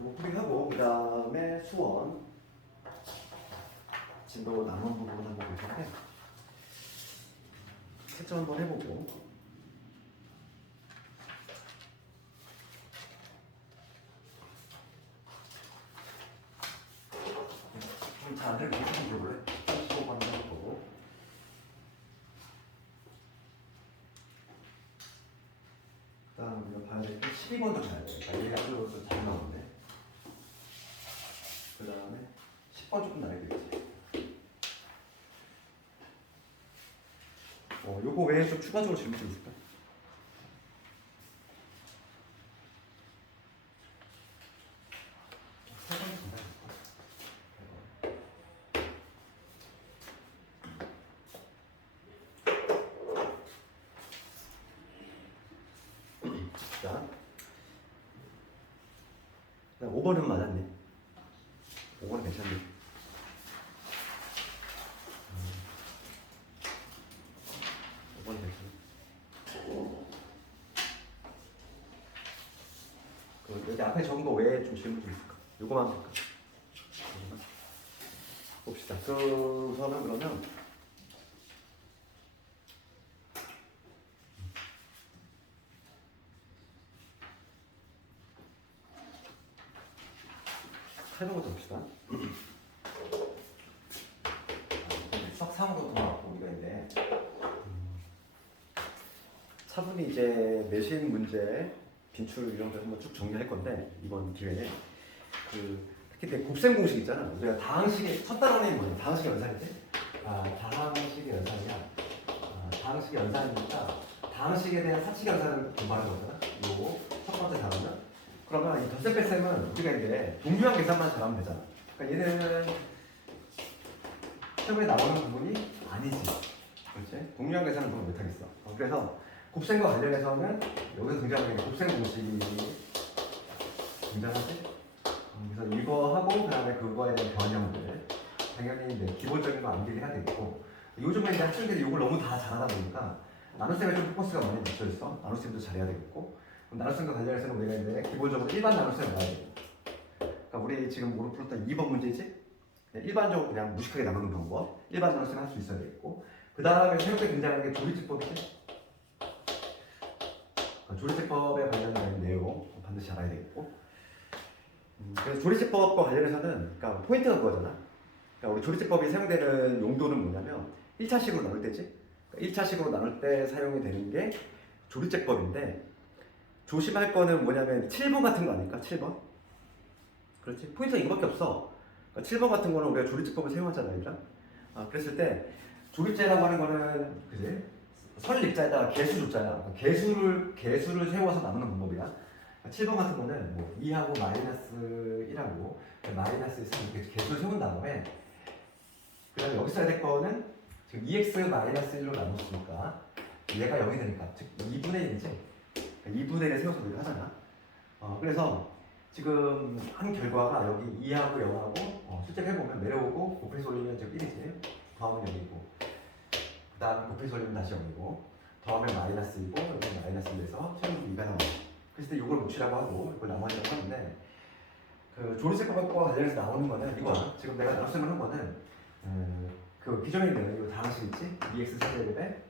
이거 풀이하고 그 다음에 수원 진도 남은 부분 한번 볼 텐데 채점 한번 해보고 자를 계속 해볼래? 15번 해보고 그 다음 우리가 봐야 될 게 12번도 봐야 돼. 얘가 아주 잘 나오네. 그 다음에 10번 조금 나야 되겠지. 요거 외에 좀 추가적으로 질문 좀 있을까? 자, 5번은 맞았네. 5번은 괜찮네. 5번은 괜찮네. 여기 앞에 적은 거 외에 좀 질문 좀 있을까? 요거만 볼까? 봅시다. 그거는 그러면 해본 것도 봅시다. 수학 3으로 돌아왔고 우리가 이제 차분히 이제 내신 문제 빈출 이런 걸 한번 쭉 정리할 건데 이번 기회에 특히 내 곱셈 공식 있잖아. 우리가 다항식의 첫 단원이 뭐야? 다항식의 연산이지? 다항식의 연산이야. 다항식의 연산이니까 다항식에 대한 사칙 연산을 공부하는 거잖아. 요거 첫 번째 단원은. 그러면 이 덧셈 뺄셈은 우리가 이제 동류한 계산만 잘하면 되잖아. 그러니까 얘는 시험에 나오는 부분이 아니지. 그렇지? 동류한 계산은 그걸 못하겠어. 그래서 곱셈과 관련해서는 여기서 등장하는 게 곱셈 공식이 등장하지. 그래서 이거 하고 그다음에 그거에 대한 변형들 당연히 이제 기본적인 거 암기를 해야 되겠고 요즘에 이제 학생들이 이걸 너무 다 잘하다 보니까 나눗셈에 좀 포커스가 많이 맞춰 있어. 나눗셈도 잘해야 되겠고 나눗셈과 관련해서는 우리가 이제 기본적으로 일반 나눗셈을 알아야 돼. 그러니까 우리 지금 오늘 풀었던 2번 문제지? 일반적으로 그냥 무식하게 나누는 방법 일반 나눗셈 할 수 있어야 되겠고 그 다음에 새롭게 등장하는 게 조리집법이지? 조리제법에 관련된 내용 반드시 알아야 되겠고 그래서 조리제법과 관련해서는 그러니까 포인트가 그거잖아. 그러니까 우리 조리제법이 사용되는 용도는 뭐냐면 1차식으로 나눌 때지. 그러니까 1차식으로 나눌 때 사용이 되는 게 조리제법인데 조심할 거는 뭐냐면 7번 같은 거 아닐까? 7번? 그렇지? 포인트가 이거밖에 없어. 그러니까 7번 같은 거는 우리가 조리제법을 사용하잖아, 얘들아. 그랬을 때 조리제라고 하는 거는 그지? 설립자에다가 개수조자야. 개수를 세워서 나누는 방법이야. 7번 같은 거는 뭐 2하고 마이너스 1하고 마이너스 3 이렇게 개수를 세운 다음에 그 다음에 여기 써야 될 거는 지금 2x 마이너스 1로 나눴으니까 얘가 0이 되니까 즉 2분의 1이지. 2분의 1을 세워서 우리가 하잖아. 그래서 지금 한 결과가 여기 2하고 0하고 실제로 해보면 내려오고 곱해서 올리면 지금 1이지. 더하면 0이고 그 다음에 곱해서 올리면 다시 0이고 더하면 마이너스 2고 여기 마이너스 1에서 최종 2가 나와요. 그래서 이걸 묻히라고 하고 이걸 나머지라고 하는데 그 조리제법과 관련해서 나오는 거는 이거야. 지금 내가 나눗셈을 한 거는 그 기존에 있는 이거 다항식 있지? 2x 세제곱에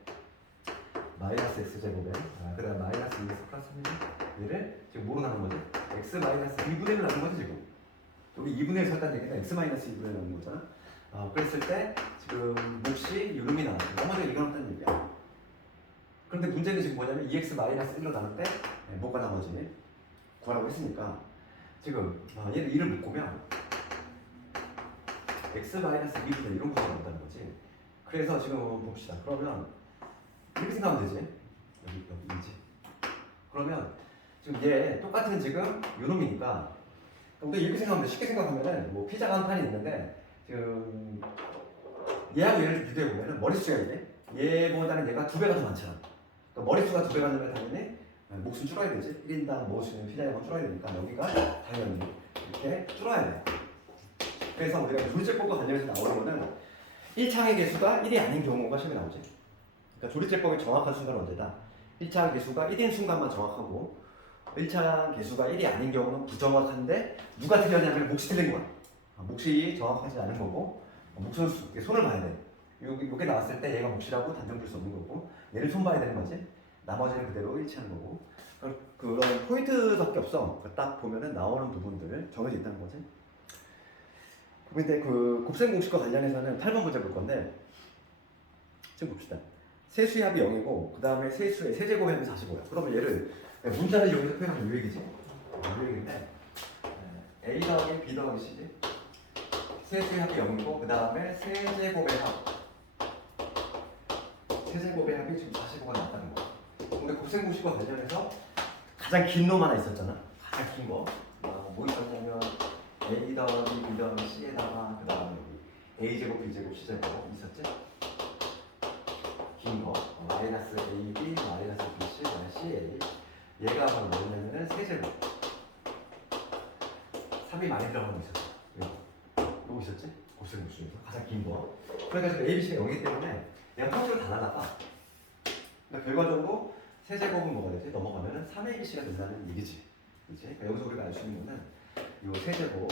마이너스 x제곱에 그 다음 마이너스 2x 플러스 3 얘를 지금 뭐로 나눈 거지? x 마이너스 2분의 1로 나눈 거지 지금. 여기 2분의 1 썼다는 얘기는 x 마이너스 2분의 1 나눈 거잖아. 그랬을 때 지금 몫이 유름이 나왔어. 나머지가 이거 없다는 얘기야. 그런데 문제는 지금 뭐냐면 2x 마이너스 1로 나눌 때 뭐가 나머지 구하라고 했으니까 지금 얘를 1을 묶으면 x 마이너스 2분의 1 이런 구조가 나온다는 거지. 그래서 지금 봅시다. 그러면 이렇게 생각하면 되지. 여기지. 그러면 지금 얘 똑같은 지금 요놈이니까 우리가 이렇게 생각하면 돼. 쉽게 생각하면은 뭐 피자가 한 판이 있는데 지금 얘하고 얘를 비교해보면 머릿수가 있네. 얘보다는 얘가 2배가 더 많잖아. 그러니까 머릿수가 2배가 되면 당연히 몫은 줄어야 되지. 1인당 먹을 수 있는 피자 양은 줄어야 되니까 여기가 당연히 이렇게 줄어야 돼. 그래서 우리가 조리제법과 관련해서 나오는 거는 1창의 개수가 1이 아닌 경우가 시험에 나오지. 그러니까 조리제법의 정확한 순간은 언제다? 1창의 개수가 1인 순간만 정확하고 1차 개수가 1이 아닌 경우는 부정확한데 누가 틀렸냐면 몫이 틀린 거야. 몫이 정확하지 않은 거고 몫은 손을 봐야 돼. 요게 나왔을 때 얘가 몫이라고 단정 풀 수 없는 거고 얘를 손 봐야 되는 거지. 나머지는 그대로 일치하는 거고 그런 포인트밖에 없어. 딱 보면은 나오는 부분들 정해져 있다는 거지. 근데 그 곱셈공식과 관련해서는 8번 문제 볼 건데 지금 봅시다. 세수의 합이 0이고 그 다음에 세수의 세제곱의 합이 45야. 그러면 얘를 문자를 이용해서 표현하면 요 얘기지. 요 얘기인데 A 더하기 B 더하기 C지. 세수의 합이 0이고 그 다음에 세제곱의 합. 세제곱의 합이 지금 45가 나왔다는 거야. 근데 곱셈공식과 관련해서 가장 긴 놈 하나 있었잖아. 가장 긴 거. 뭐 있었냐면 A 더하기 B 더하기 C에다가 그 다음에 A제곱, B제곱, C제곱 있었지? 긴 거. 마이너스 AB, 마이너스 BC, 마이너스 CA. 얘가 바로 뭐냐면은 세제곱. 3이 많이 들어가는 거 있었어. 요거 있었지? 곱셈공식에서 가장 긴 거. 그러니까 지금 A, B, C가 0이기 때문에 얘가 평수를 다 날라가. 그러니까 결과적으로 세제곱은 뭐가 되지? 넘어가면은 3ABC가 된다는 얘기지. 그치? 그러니까 여기서 우리가 알 수 있는 거는 요 세제곱의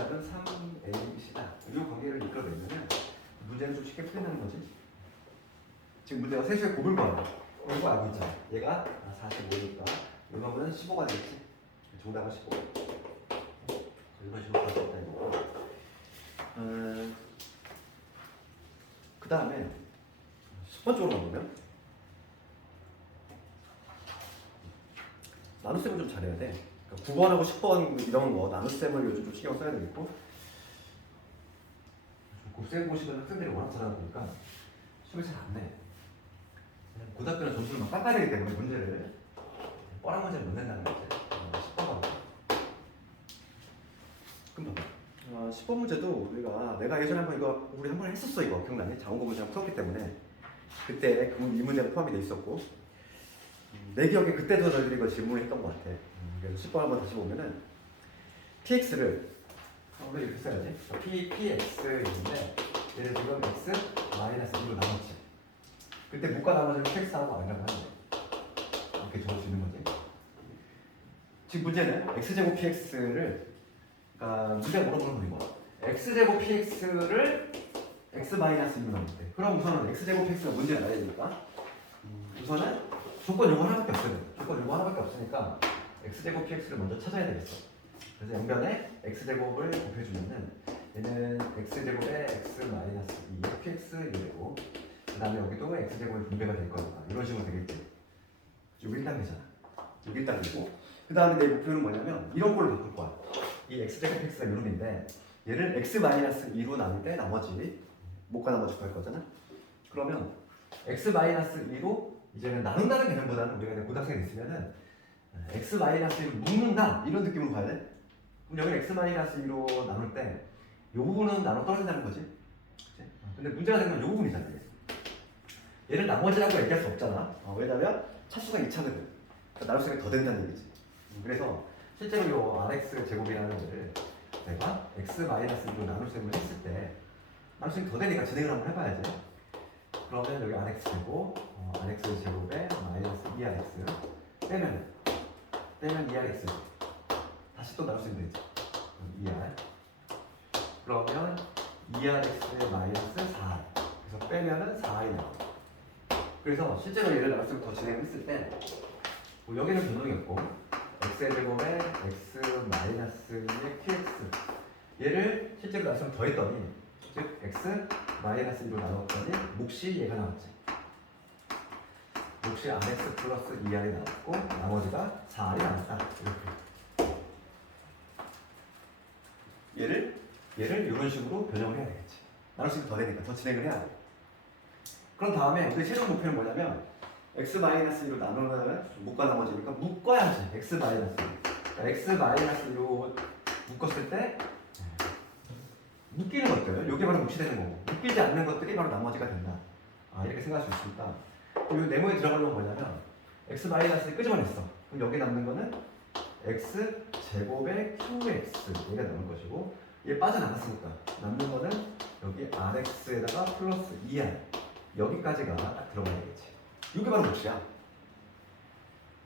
합은 3ABC다. 이 관계를 이끌어내면은 문제는 좀 쉽게 풀린다는 거지. 지금 문제가 세수의 곱을 구하는 거. 이거 알고 있잖아. 얘가 45니까 이거는 15가 되겠지. 정답은 15. 이런 식으로 가져있다 이거. 그 다음에 10번쪽으로 가보면 나눗셈을 좀 잘해야 돼. 그러니까 9번하고 10번 이런 거 나눗셈을 요즘 좀 신경 써야 되겠고 곱셈공식은 학생들이 워낙 잘하다 보니까 시험을 잘 안 내. 고등학교는 점수를 막 깎아야 되기 때문에 문제를 뻔한 문제를 못 낸다는 거지. 10번 가봐. 그럼 봐봐. 10번 문제도 내가 예전에 한번 이거 우리 한 번 했었어. 이거 기억나니? 자원고 문제 풀었기 때문에 그때 이 문제가 포함이 돼 있었고 내 기억에 그때도 너희들이 이거 질문을 했던 것 같아. 그래서 10번 한번 다시 보면은 px를 우리 이렇게 써야지. px인데 얘를 지금 x 마이너스 2로 나눴지. 그때 무과 나머지를 px하고 아니라고 하는데 이렇게 적을 수 있는 거지. 지금 문제는 x제곱 px를 그러니까 문제가 물어보는 거야. x제곱 px를 x 마이너스 2로 나눌 때 그럼 우선은 x제곱 px가 문제가 나야 되니까 우선은 조건 요거 하나밖에 없어요. 조건 요거 하나밖에 없으니까 x제곱 px를 먼저 찾아야 되겠어. 그래서 양변에 x제곱을 곱해주면은 얘는 x제곱에 x 마이너스 2 px 이되고 그 다음에 여기도 x제곱이 분배가 될 거니까 이런 식으로 되겠지. 여기 1단계잖아. 여기 1단계고 그 다음에 내 목표는 뭐냐면 이런 걸로 바꿀 거야. 이 x제곱 px가 이놈인데 얘를 x 마이너스 2로 나눌 때 나머지 못과 나머지 구할 거잖아. 그러면 x 마이너스 2로 이제는 나눈다는 개념보다는 우리가 이제 고등학생이 됐으면은 x 마이너스 1로 묶는다 이런 느낌으로 가야 돼. 그럼 여기 x 마이너스 2로 나눌 때 이 부분은 나눠 떨어진다는 거지. 그치? 근데 문제가 되면 이 부분이잖아. 얘를 나머지라고 얘기할 수 없잖아. 왜냐면 차수가 2차거든. 그러니까 나눗셈이 더 된다는 얘기지. 그래서 실제로 이 rx 제곱이라는 거를 내가 x 마이너스 2로 나눗셈을 했을 때 나눗셈이 더 되니까 진행을 한번 해봐야지. 그러면 여기 rx 제곱, rx 제곱에 마이너스 2rx 빼면 2rx 다시 또 나눗셈이 되지. 2r 그러면 2rx에 마이너스 4r 그래서 빼면은 4r이 나와. 그래서 실제로 얘를 나눗셈을 더 진행했을 때 뭐 여기는 변동이 없고 x의 제곱에 x 마이너스 2의 qx 얘를 실제로 나눗셈을 더했더니 즉 x 마이너스 2로 나눴더니 몫이 얘가 나왔지. 몫이 rx 플러스 2r이 나왔고 나머지가 4r이 나왔다. 이렇게 얘를 이런 식으로 변형을 해야 되겠지. 나눗셈이 더 되니까 더 진행을 해야 돼. 그런 다음에 우리 최종 목표는 뭐냐면 x 마이너스 2로 나누면 묶과 나머지니까 묶어야지. x 마이너스 2. 그러니까 x 마이너스 2로 묶었을 때 묶이는 것들, 이게 바로 몫이 되는 거고 묶이지 않는 것들이 바로 나머지가 된다. 이렇게 생각할 수 있으니까 이 네모에 들어가려면 뭐냐면 x 마이너스 끄집어냈어. 그럼 여기 남는 거는 x 제곱의 qx 얘가 남을 것이고 얘 빠져나갔으니까 남는 거는 여기 rx에다가 플러스 2r 여기까지가 딱 들어가야 되겠지. 이게 바로 몫이야.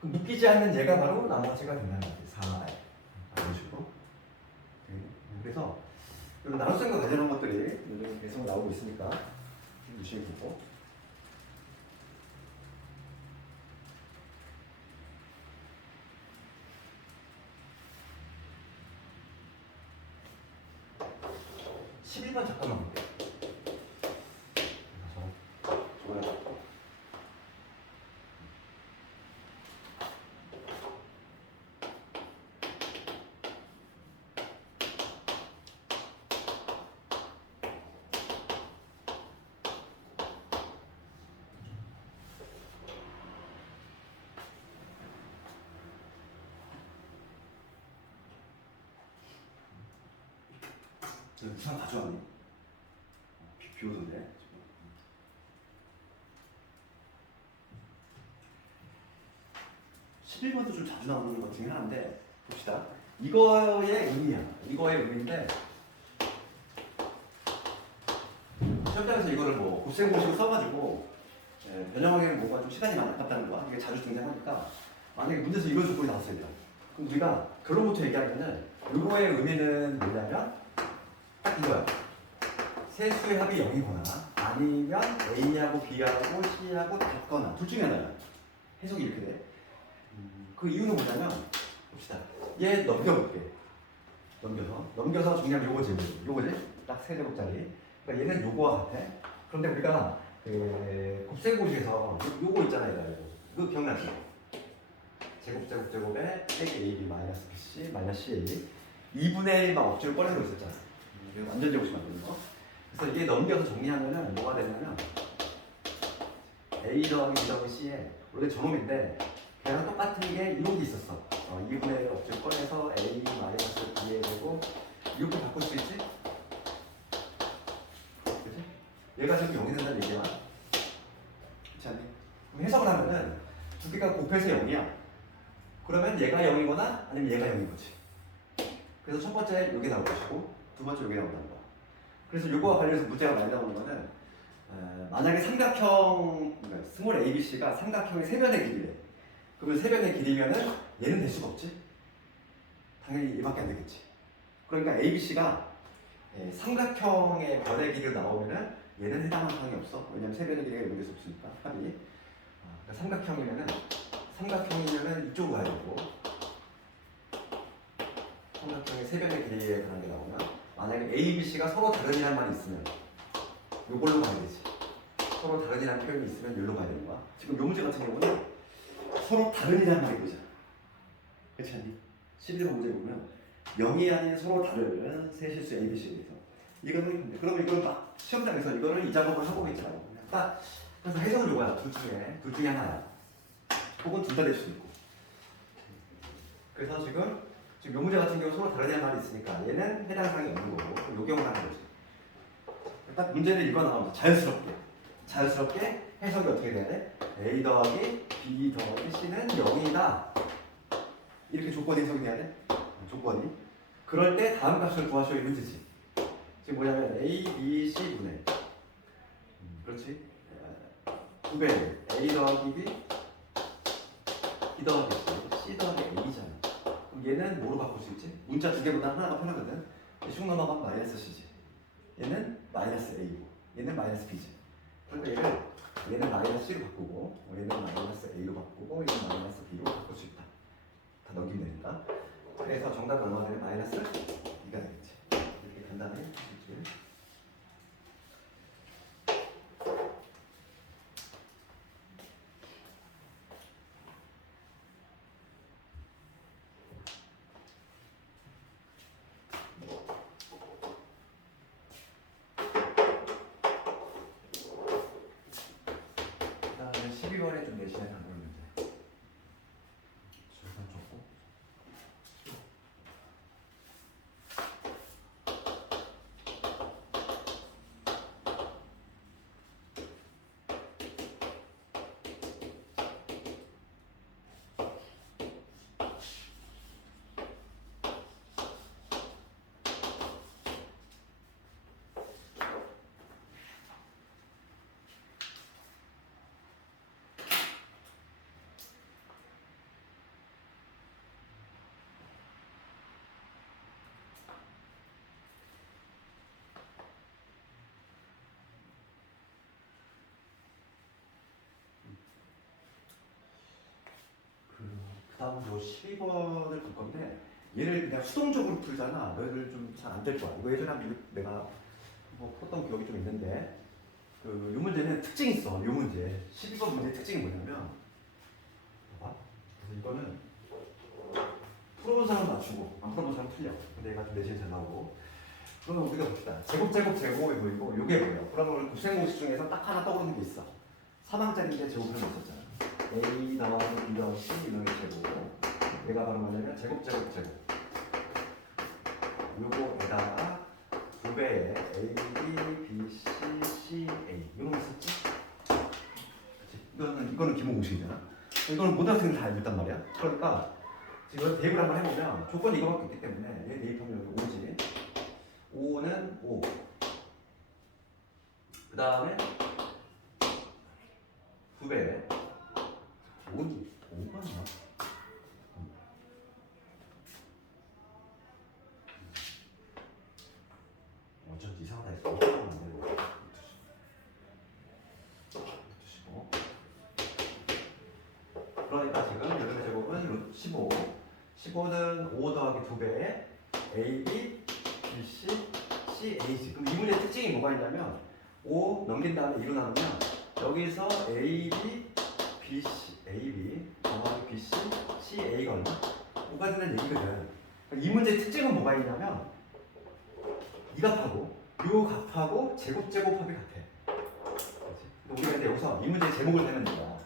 그 묶이지 않는 얘가 바로 나머지가 된다는 거지. 4 이런 식으로. 그래서 이런 나눗셈과 관련한 것들이 계속 나오고 있으니까 유심히 보고. (11번) 잠깐만 볼게요. 좋아요. 우산 가져왔니? 비 오던데. 11번도 좀 자주 나오는 것 중에 하나인데 봅시다. 이거의 의미야. 이거의 의미인데 시험장에서 이거를 뭐 곱셈공식을 써가지고 변형하기에는 뭔가 좀 시간이 많이 아깝다는 거야. 이게 자주 등장하니까 만약에 문제에서 이런 조건이 나왔어요. 일단. 그럼 우리가 결론부터 얘기하면은 이거의 의미는 뭐냐면 딱 이거야. 세 수의 합이 0이거나 아니면 A하고 B하고 C하고 같거나 둘 중에 하나야. 해석이 이렇게 돼. 그 이유는 뭐냐면 봅시다. 얘 넘겨볼게. 넘겨서 정리하면 요거지. 요거지? 딱 세제곱짜리. 그러니까 얘는 요거와 같아. 그런데 우리가 곱셈공식에서 요거 있잖아요. 이거 기억나죠? 제곱에 빼기 AB 마이너스 BC 마이너스 CA 2분의 1만 억지로 꺼내고 있었잖아. 완전 제곱식 만드는 거. 그래서 이게 넘겨서 정리하면은 뭐가 되냐면 A 더하기 B 더하기 C에 원래 저놈인데 걔랑 똑같은 게 이런 게 있었어. 2분의 1 억지로 꺼내서 A 마이너스 B에 되고 이렇게 바꿀 수 있지? 그치? 얘가 지금 0이 된다는 얘기야. 그렇지 않니? 그럼 해석을 하면은 두 개가 곱해서 0이야. 그러면 얘가 0이거나 아니면 얘가 0인 거지. 그래서 첫 번째 여기 나올 것이고 두 번째 여기 나온다는 거야. 그래서 이거와 관련해서 문제가 많이 나오는 거는 만약에 삼각형, 그러니까 스몰 ABC가 삼각형의 세변의 길이래. 그러면 세변의 길이면은 얘는 될 수가 없지. 당연히 얘밖에 안 되겠지. 그러니까 ABC가 삼각형의 변의 길이로 나오면은 얘는 해당하는 상황이 없어. 왜냐면 세변의 길이가 이런 데서 없으니까 합이. 그러니까 삼각형이면은 이쪽으로 가야 되고. 삼각형의 세변의 길이에 관한 게 나오면 만약에 A, B, C가 서로 다른이라는 말이 있으면 요걸로 가야 되지. 서로 다른이라는 표현이 있으면 여기로 가야 되는 거야. 지금 요 문제 같은 경우는 서로 다른이라는 말이 보잖아. 그렇지 않니? 11번 문제 보면 0이 아닌 서로 다른 세 실수 A, B, C에 대해서 이거는 근데 그러면 이걸 막 시험장에서 이거를 이 작업을 하고 있잖아. 딱 그래서 해석은 요거야. 둘 중에 하나야. 혹은 둘 다 될 수도 있고. 그래서 지금 요 문제 같은 경우 서로 다르다는 말이 있으니까 얘는 해당 사항이 없는 거고 요 경우는 하는 거지. 딱 문제는 이거 나오면 자연스럽게 해석이 어떻게 돼야 돼? A 더하기 B 더하기 C는 0이다. 이렇게 조건이 해석이 돼야 돼? 조건이. 그럴 때 다음 값을 구하시오 이 문제지. 지금 뭐냐면 A, B, C 분의 그렇지? 2배 A 더하기 B, B 더하기 C, C 더하기 A잖아. 얘는 뭐로 바꿀 수 있지? 문자 두 개보다 하나가 편하거든. 쭉 넘어가면 마이너스 C지. 얘는 마이너스 A고 얘는 마이너스 B지. 그러니까 얘는 마이너스 C로 바꾸고 얘는 마이너스 A로 바꾸고 얘는 마이너스 B로 바꿀 수 있다. 다 넘기면 되니까. 그래서 정답은 얼마 되면 마이너스 2가 되겠지. 이렇게 간단해. 이렇게. 그다음에 12번에 좀 내신에 담을 문제. 적고. 다음으로 12번을 풀 건데 얘를 그냥 수동적으로 풀잖아. 너희들 좀 잘 안 될 거야. 이거 예전에 한번 내가 뭐 풀었던 기억이 좀 있는데 요 문제는 특징이 있어. 요 문제 12번 문제의 특징이 뭐냐면 봐봐. 그래서 이거는 풀어본 사람 맞추고 안 풀어본 사람 틀려. 근데 얘가 좀 내신이 잘 나오고. 그러면 우리가 봅시다. 제곱이 보이고 요게 뭐예요? 그러면 곱셈 공식 중에서 딱 하나 떠오르는 게 있어. 3항짜리인데 제곱을 있었잖아. A 더하기 B 더하기 C 이런 게 제곱. 얘가 바로 뭐냐면 제곱. 요거에다가 2배의 A, B, C, C, A 이런 거 있었지? 그치? 이거는 기본 공식이잖아. 이거는 모든 학생들 다 알고 있단 말이야. 그러니까 지금 대입을 한번 해보면 조건이 이거밖에 없기 때문에 얘 대입하면 여기 5지. 5는 5. 그 다음에 2배. 5가 나? 어쩐지 이상하다 했어. 5가 안 되고. 15. 그러니까 지금 여기의 제곱은 15. 15는 5 더하기 2배에 A, B, B, C, C, A지. 그럼 이 문제의 특징이 뭐가 있냐면 5 넘긴 다음에 2로 나누면 여기서 A, B, B, C, A, B, 더하기 B, C, C, A가 얼마? 5가 된다는 얘기거든. 이 문제의 특징은 뭐가 있냐면 이 값하고 요 값하고 제곱합이 같아. 우리가 근데 여기서 이 문제의 제목을 내면 된다.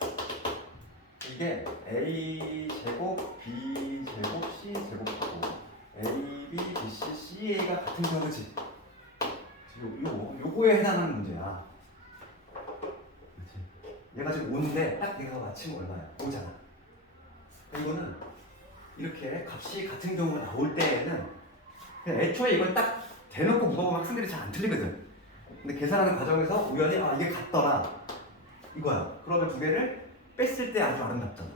이게 A 제곱, B 제곱, C 제곱하고 A, B, B, C, C, A가 같은 경우지. 요거에 해당하는 문제야. 그렇지? 얘가 지금 5인데 딱 얘가 맞히면 얼마야? 5잖아. 이거는 이렇게 값이 같은 경우가 나올 때에는 그냥 애초에 이걸 딱 대놓고 물어보면 학생들이 잘 안 틀리거든. 근데 계산하는 과정에서 우연히 이게 같더라 이거야. 그러면 두 개를 뺐을 때 아주 아름답잖아.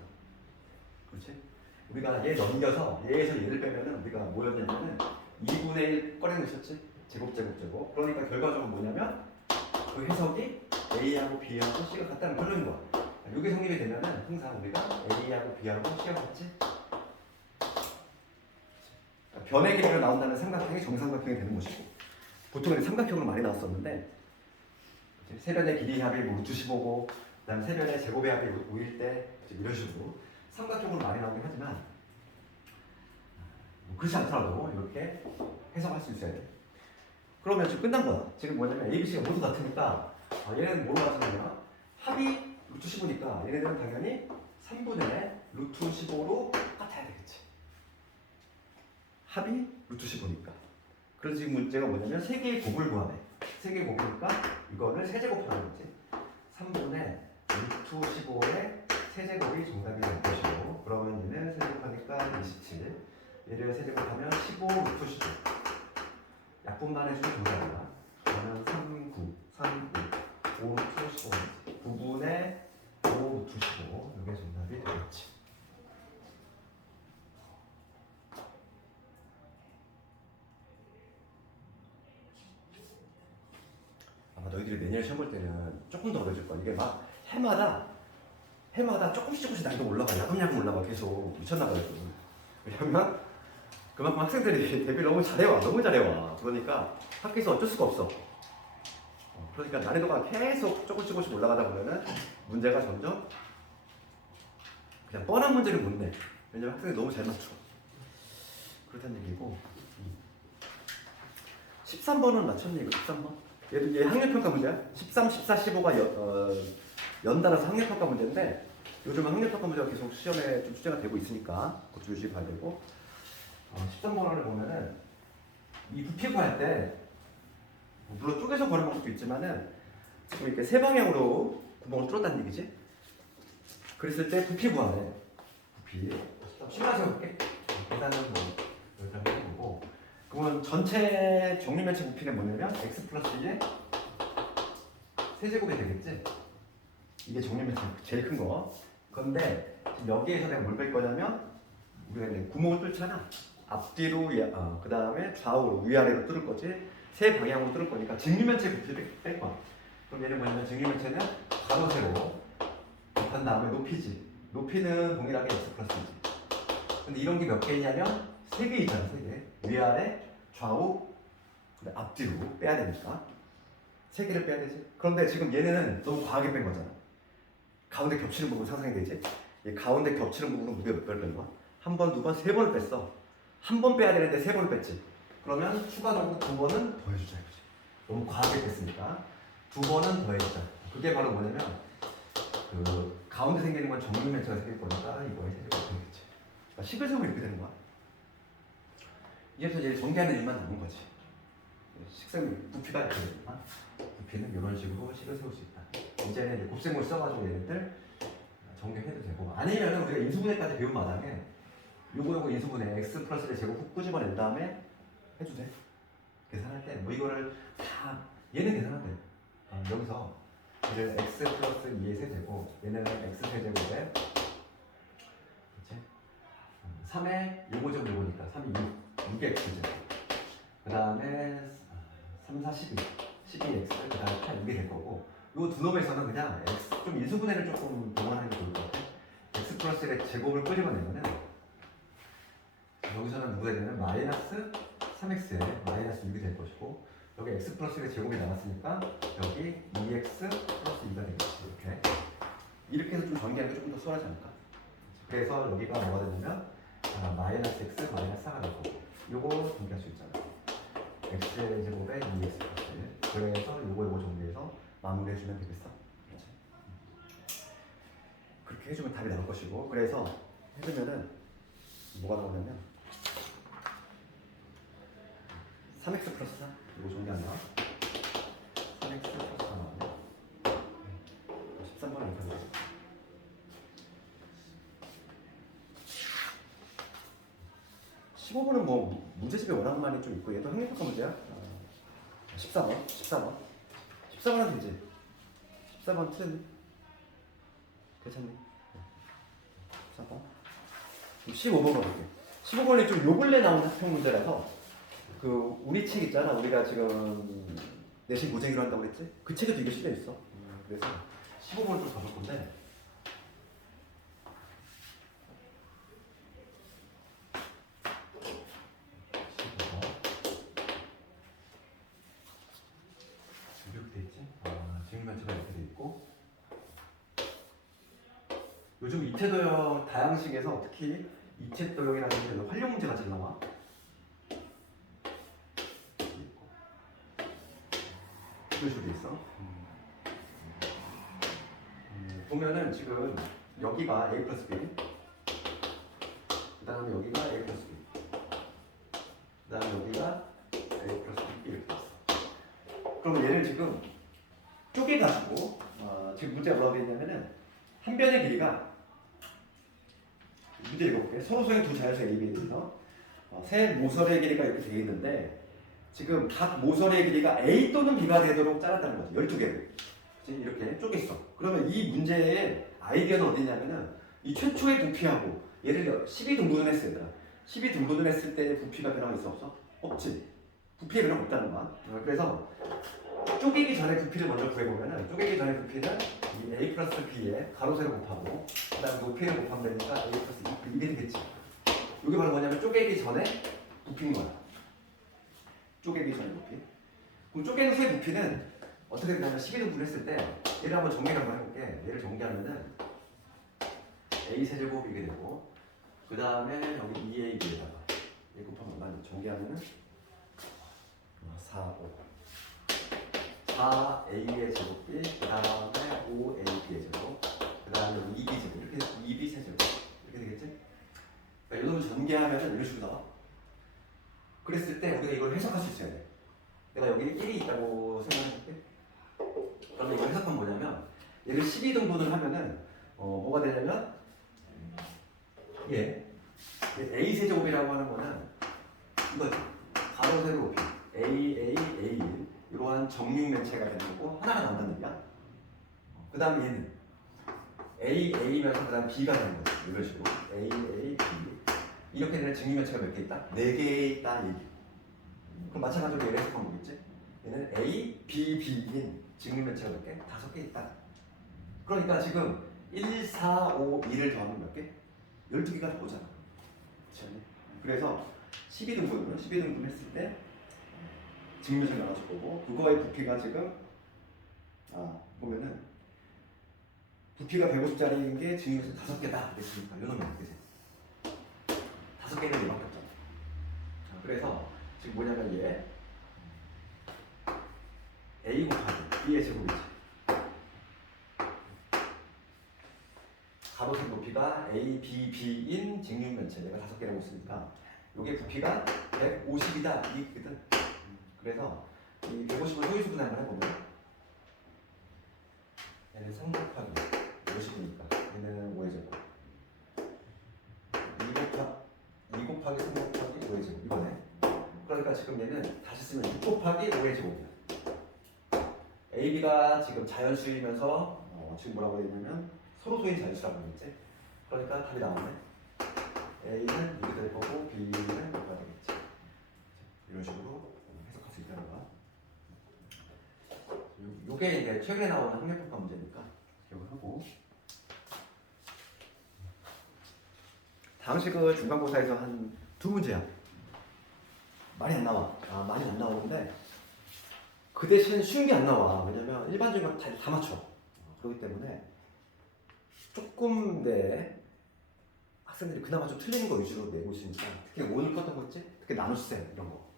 그렇지? 우리가 얘 넘겨서 얘에서 얘를 빼면은 우리가 뭐였냐면은 2분의 1 꺼내놓으셨지? 제곱. 그러니까 결과적으로 뭐냐면 그 해석이 A하고 B하고 C가 같다는 결론인 거야. 이게 성립이 되면은 항상 우리가 A하고 B하고 C가 같지? 변의 길이로 나온다는 삼각형이 정삼각형이 되는 것이고 보통은 삼각형으로 많이 나왔었는데 세변의 길이 합이 뭐 루트 15고 그다음에 세변의 제곱의 합이 5일 때 이런 식으로 삼각형으로 많이 나오긴 하지만 그렇지 않더라도 이렇게 해석할 수 있어야 돼. 그러면 지금 끝난 거야. 지금 뭐냐면 A, B, C가 모두 같으니까 얘네는 뭐로 같으냐? 합이 루트 15니까 얘네들은 당연히 3분의 루트 15로 같아야 되겠지. 합이 루트 15니까. 그래서 지금 문제가 뭐냐면 세 개의 곱을 구하네. 세 개의 곱이니까 이거를 세제곱하는 거지. 3분의 루트 15의 세제곱이 정답이 될 것이고 그러면 얘는 세제곱하니까 27. 얘를 세제곱하면 15 루트 15. 약분만 해주면 정답이야. 그러면 3, 9, 5 루트 15. 9분의 5 루트 15. 이게 정답이 되겠지. 아마 너희들이 내년 시험 볼 때는 조금 더 어려질 거야. 이게 막 해마다 조금씩 난이도 올라가. 야금야금 올라가. 계속 미쳤나 봐요. 왜냐면 그만큼 학생들이 데뷔를 너무 잘해와. 그러니까 학교에서 어쩔 수가 없어. 그러니까 난이도가 계속 조금씩 올라가다 보면은 문제가 점점 그냥 뻔한 문제를 못 내. 왜냐면 학생들이 너무 잘 맞춰. 그렇다는 얘기고 13번은 맞췄니? 13번? 얘 학력평가 문제야. 13, 14, 15가 연달아서 학력평가 문제인데 요즘은 학력평가 문제가 계속 시험에 좀 출제가 되고 있으니까 그것도 유심히 봐야 되고 13번을 보면은 이 부피 구할 때 물론 쪼개서 구하는 방법도 있지만은 지금 이렇게 세 방향으로 구멍을 뚫었다는 얘기지. 그랬을 때 부피 구하네. 부피 심하게 해볼게. 계산은 뭐 여기다 해보고 그러면 전체 정리면체 부피는 뭐냐면 x 플러스 2의 세제곱이 되겠지. 이게 정리면체 제일 큰 거. 그런데 지금 여기에서 내가 뭘 뺄 거냐면 우리가 이제 구멍을 뚫잖아. 앞뒤로 그 다음에 좌우로 위아래로 뚫을 거지. 세 방향으로 뚫을 거니까 직류면체 부피를 뺄 거야. 그럼 얘는 뭐냐면 직류면체는 가로 세로 곱한 다음에 높이지. 높이는 동일하게 x 플러스 2지. 근데 이런 게 몇 개 있냐면 3개 있잖아, 3개. 위아래, 좌우, 근데 앞뒤로 빼야 되니까 3개를 빼야 되지. 그런데 지금 얘네는 너무 과하게 뺀 거잖아. 가운데 겹치는 부분 상상이 되지? 이 가운데 겹치는 부분은 무게 몇 번 뺀 거야? 한 번, 두 번, 3번을 뺐어. 한 번 빼야 되는데 3번을 뺐지. 그러면 추가 동국 2번은 더해주자 이거지. 너무 과하게 뺐으니까 2번은 더해주자. 그게 바로 뭐냐면 그 가운데 생기는 건 정육면체가 생길 거니까 이거에 세제곱 되겠지. 그러니까 11제곱이 이렇게 되는 거야. 이제부터 이제 정리하는 일만 남은 거지. 식생 부피가 이렇게 되니까 부피는 이런 식으로 식을 세울 수 있다. 이제는 이제 곱셈을 써가지고 얘네들 정리해도 되고, 아니면은 우리가 인수분해까지 배운 마당에 요거 인수분해 x 플러스를 제곱 훅 끄집어낸 다음에 해도 돼. 계산할 때 뭐 이거를 다 얘는 계산하면 돼. 여기서 얘를 x 플러스 2의 세제곱, 얘는 x 세제곱에 그치? 3의 요거제곱 요거니까 3이 6의 x제곱, 그 다음에 3, 4, 12 12x, 그 다음에 8 이게 될 거고, 요 두 놈에서는 그냥 x 좀 인수분해를 조금 동원하는 게 좋을 것 같아. x 플러스의 제곱을 끄집어내면은 여기서는 누가 되냐면 마이너스 3x에 마이너스 6이 될 것이고, 여기 x 플러스의 제곱이 나왔으니까 여기 2x 플러스 2가 되겠지. 이렇게 해서 좀 정리하는 게 조금 더 수월하지 않을까. 그래서 여기가 뭐가 되냐면 마이너스 x 마이너스 4가 될 거고, 요거 정리할 수 있잖아. x의 제곱에 2x 플러스, 그래서 요거 정리해서 마무리해주면 되겠어. 그렇지? 그렇게 해주면 답이 나올 것이고, 그래서 해주면은 뭐가 나오냐면 3x 플러스 4, 이거 정리한다. 3x 플러스 4 나오네. 13번을 이렇게 하는 15번은 뭐 문제집에 워낙 많이 좀 있고, 얘도 항해특화 문제야. 14번 14번은 되지. 14번 틀 괜찮네. 14번 15번 가볼게. 15번이 좀 요 근래 나온 학평 문제라서, 그 우리 책 있잖아, 우리가 지금 내신 고쟁이로 한다고 그랬지? 그 책에도 이게 실려 있어. 그래서 15번을 좀 가볼 건데, 이렇게 돼 있지? 지금면체가 이렇게 돼 있고, 요즘 입체도형 다양식에서 특히 입체도형이라는 게 활용 문제가 잘 나와. 이런 식으로 돼 있어. 보면은 지금 여기가 a 플러스 b, 그 다음에 여기가 a 플러스 b, 그 다음에 여기가 a 플러스 b 이렇게 돼 있어. 그러면 얘를 지금 쪼개가지고 지금 문제가 뭐라고 되어 있냐면은 한 변의 길이가, 문제 읽어볼게. 서로 소행 두 자연수 A, B에 대해서 세 모서리의 길이가 이렇게 되어 있는데, 지금 각 모서리의 길이가 A 또는 B가 되도록 잘랐다는 거죠. 12개를. 이렇게 쪼갰어. 그러면 이 문제의 아이디어는 어디냐면은 이 최초의 부피하고 예를 들어 12등분을 했어, 얘들아. 12등분을 했을 때 부피가 변화가 있어, 없어? 없지. 부피의 변화가 없다는 거야. 그래서 쪼개기 전에 부피를 먼저 구해보면은, 쪼개기 전에 부피는 이 A 플러스 B에 가로 세로 곱하고, 그 다음에 높이를 곱하면 되니까 A 플러스 2, 이게 되겠지. 이게 바로 뭐냐면 쪼개기 전에 부피인 거야. 쪼개기 전에 부피. 그럼 쪼개는 후의 부피는 어떻게 되냐면 12등분 했을 때, 얘를 한번 정리를 한번 해볼게. 얘를 정리하면은 A 세제곱 이게 되고, 그 다음에 여기 2AB에다가 얘 곱하면 얼마 정리하면은 4, 5 4a의 제곱비, 그 다음에 5ab의 제곱, 그 다음에 2b 제곱, 이렇게 2b 세제곱 이렇게 되겠지? 그러니까 이놈을 전개하면은 이런 식으로 나와. 그랬을 때 우리가 이걸 해석할 수 있어야 돼. 내가 여기 1이 있다고 생각해볼게. 그러면 이걸 해석하면 뭐냐면, 얘를 12등분을 하면은 뭐가 되냐면 얘 a 세제곱이라고 하는 거는 이거지. 가로 세로 곱이 a 이러한 정육면체가 되는 거고, 하나가 나온다는 얘기야. 그 다음에 얘는 A면서 그 다음 B가 되는 거지. 이런 식으로 A, B 이렇게 되는 정육면체가 몇 개 있다? 4개 있다 얘기. 그럼 마찬가지로 얘를 해석하면 뭐겠지? 얘는 A, B, B인 정육면체가 몇 개? 5개 있다. 그러니까 지금 1, 4, 5, 2를 더하면 몇 개? 12개가 나오잖아. 그래서 12등분 했을 때 직면적 나눠줄 거고 그거의 부피가 지금 보면은 부피가 150짜리인 게 직면적 5개다 그랬으니까 이놈이 그지? 5개는 얘밖에 없잖아. 그래서 지금 뭐냐면 얘 A 곱하기 B의 제곱이지. 가로색 높이가 A, B, B인 직육면체 얘가 5개라고 있으니까 이게 부피가 150이다 이거든. 그래서 이 150을 소유수 분할만 해보면 얘는 3 곱하기 50이니까 얘는 5의 제곱 2 곱하기 3 곱하기 5의 제곱 이거네. 그러니까 지금 얘는 다시 쓰면 6 곱하기 5의 제곱이야. AB가 지금 자연수이면서 지금 뭐라고 해야 되냐면 서로 소인 자연수라고 하겠지. 그러니까 답이 나오네. A는 6이 될 거고 B는 5가 되겠지. 이런 식으로 해석할 수 있다는 거야. 요게 이제 최근에 나오는 학력평가 문제니까 기억을 하고 다음 식은 중간고사에서 한 2문제야. 많이 안 나와. 많이 안 나오는데 그 대신 쉬운 게 안 나와. 왜냐면 일반적인 건 다 맞춰. 그렇기 때문에 조금 학생들이 그나마 좀 틀리는 거 위주로 내고 있으니까 특히 오늘 껐던 거 있지? 특히 나눗셈 이런 거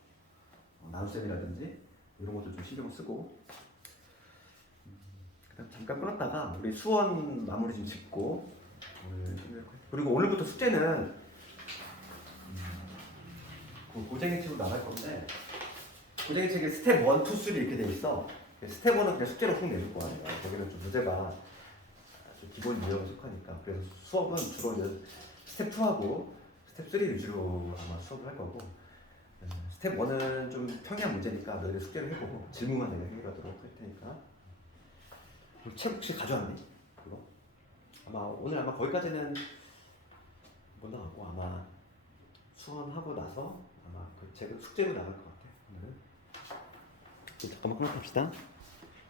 나눗셈이라든지 이런 것도 좀 신경 쓰고 그다음 잠깐 끊었다가 우리 수원 마무리 좀 짓고 그리고 오늘부터 숙제는 고쟁이 책으로 나갈 건데 고쟁이 책에 스텝 1, 2, 3 이렇게 돼 있어. 스텝 1은 그냥 숙제로 훅 내줄 거야. 거기는 좀 문제가 좀 기본 유형에 속하니까. 그래서 수업은 주로 이제 스텝 2하고 스텝 3 위주로 아마 수업을 할 거고 스텝 1은 좀 평이한 문제니까 너희들 숙제를 해보고 질문만 내가 해결하도록 할 테니까 책 혹시 가져왔니? 그거? 오늘 거기까지는 못 나가고 아마 수원하고 나서 아마 그 책은 숙제로 나갈 것 같아. 오늘은 잠깐만 끊어봅시다.